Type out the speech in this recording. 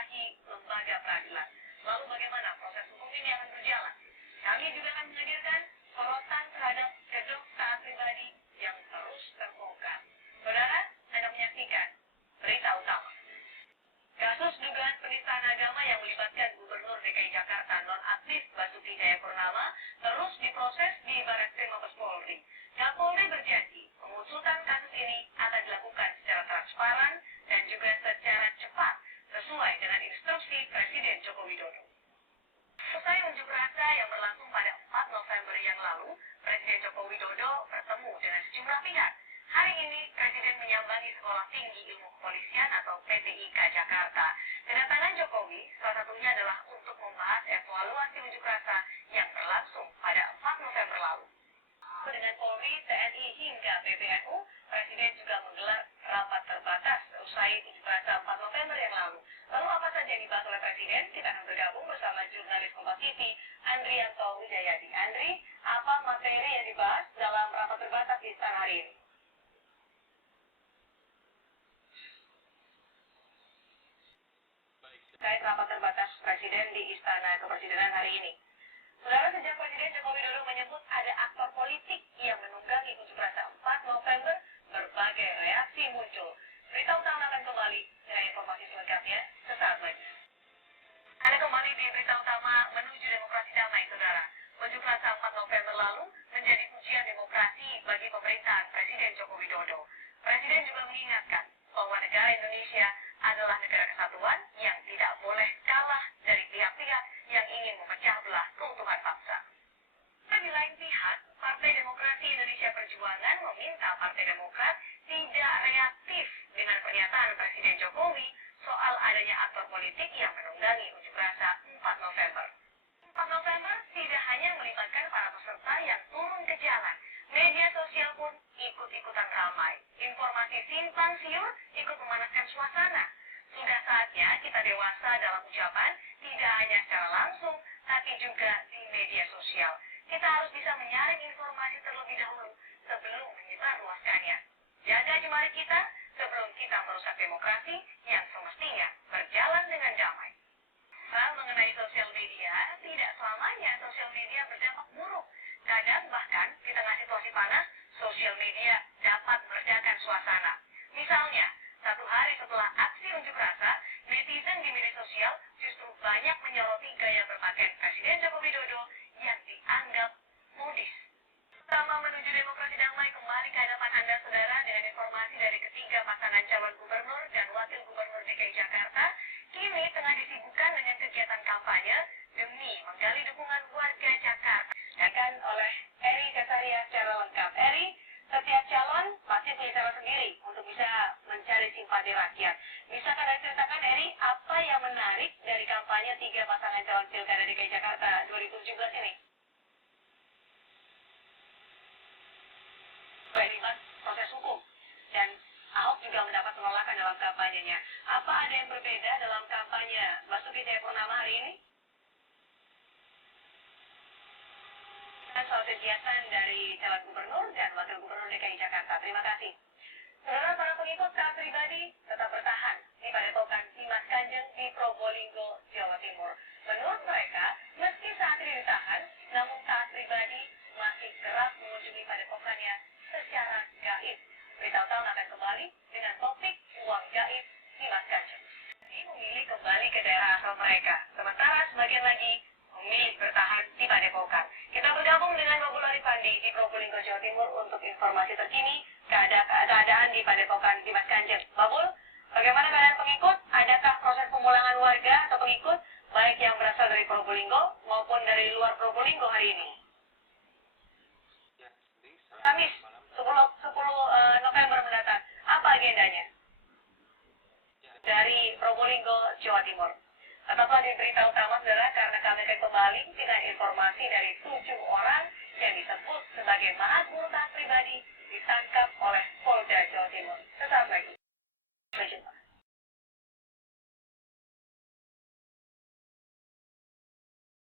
membenahi lembaga peradilan. Lalu bagaimana proses hukum ini akan berjalan? Kami juga akan menghadirkan sorotan terhadap kedok taat pribadi yang terus terbongkar. Saudara, Anda menyaksikan berita utama. Kasus dugaan penistaan agama yang melibatkan Gubernur DKI Jakarta nonaktif Basuki Cahayapurnama terus diproses di Barreskrim Mabes Polri. Kapolri berjanji pengusutan kasus ini akan dilakukan secara transparan dan juga secara cepat sesuai dengan instruksi Presiden Joko Widodo. Usai unjuk rasa yang berlangsung pada 4 November yang lalu, Presiden Joko Widodo bertemu dengan sejumlah pihak. Hari ini, Presiden menyambangi Sekolah Tinggi Ilmu Kepolisian atau PTIK Jakarta. Kedatangan Jokowi salah satunya adalah untuk membahas evaluasi unjuk rasa yang berlangsung pada 4 November lalu. Dengan Polri, TNI hingga PBNU, Presiden juga menggelar rapat terbatas usai unjuk rasa 4 November yang lalu. Lalu apa saja yang dibahas oleh Presiden? Kita akan bergabung bersama jurnalis Kompas TV, Andrianto Wijayadi. Andri, apa materi yang dibahas dalam rapat terbatas di istana hari ini? Terkait rapat terbatas Presiden di Istana Kepresidenan hari ini. Saudara, sejak Presiden Joko Widodo menyebut ada aktor politik yang menunggangi unjuk rasa 4 November, berbagai reaksi muncul. Berita utama akan kembali dengan informasi selengkapnya sesaat lagi. Anda kembali di berita utama menuju demokrasi damai, saudara. Unjuk rasa 4 November lalu menjadi ujian demokrasi bagi pemerintahan Presiden Joko Widodo. Presiden juga mengingatkan bahwa negara Indonesia adalah negara kesatuan yang tidak boleh kalah dari pihak-pihak yang ingin memecah belah keutuhan bangsa. Di lain pihak, Partai Demokrasi Indonesia Perjuangan meminta Partai Demokrat tidak reaktif dengan pernyataan Presiden Jokowi soal adanya aktor politik yang menunggangi unjuk rasa 4 November. 4 November tidak hanya melibatkan para peserta yang turun ke jalan, media sosial pun ikut-ikutan ramai. Informasi simpang siur ikut memanaskan suasana. Sudah saatnya kita dewasa dalam ucapan, tidak hanya secara langsung, tapi juga di media sosial. Kita harus bisa menyaring informasi terlebih dahulu sebelum menyebarluaskannya. Jaga jemari kita sebelum kita merusak demokrasi yang semestinya berjalan dengan damai. Hal mengenai sosial media, tidak selamanya sosial media berdampak buruk. Kadang bahkan di tengah situasi panas, sosial media dapat meredakan suasana. Misalnya, satu hari setelah aksi unjuk rasa, netizen di media sosial justru banyak menyoroti gaya berpakaian Presiden Joko Widodo yang dianggap modis. Sama menuju demokrasi damai, kembali ke hadapan Anda, saudara, dengan informasi dari ketiga pasangan calon gubernur dan wakil gubernur DKI Jakarta, kini tengah disibukkan dengan kegiatan kampanye demi menggali dukungan warga Jakarta. Akan oleh Eri Casaria secara lengkap. Eri, setiap calon pasti punya cara sendiri untuk bisa mencari simpati rakyat. Bisakah Anda ceritakan, Eri, apa yang menarik dari kampanye tiga pasangan calon pilkada DKI Jakarta 2017 ini? Terlibat proses hukum dan Ahok juga mendapat penolakan dalam kampanyenya. Apa ada yang berbeda dalam kampanye Basuki Cahayapurnama hari ini? Soal kegiatan dari calon gubernur dan wakil gubernur DKI Jakarta. Terima kasih. Saudara, para pengikut taat pribadi tetap bertahan di Padepokan Dimas Kanjeng di Probolinggo, Jawa Timur. Menurut mereka, meski saat ini ditahan, namun taat pribadi masih kerap mengunjungi padepokannya secara gaib. Berita utama akan kembali dengan topik uang gaib Dimas Kanjeng. Ini memilih kembali ke daerah asal mereka, sementara sebagian lagi memilih bertahan di Padepokan. Kita bergabung dengan Babul Arifandi di Probolinggo, Jawa Timur untuk informasi terkini keadaan di Padepokan Dimas Kanjeng. Babul, bagaimana keadaan pengikut? Adakah proses pemulangan warga atau pengikut, baik yang berasal dari Probolinggo maupun dari luar Probolinggo hari ini? Kamis, 10 November mendatang. Apa agendanya? Dari Probolinggo, Jawa Timur. Tetaplah di berita utama, saudara, karena kami akan kembali dengan informasi dari 7 orang yang disebut sebagai mahasiswa taat pribadi ditangkap oleh Polda Jawa Timur. Sesaat lagi.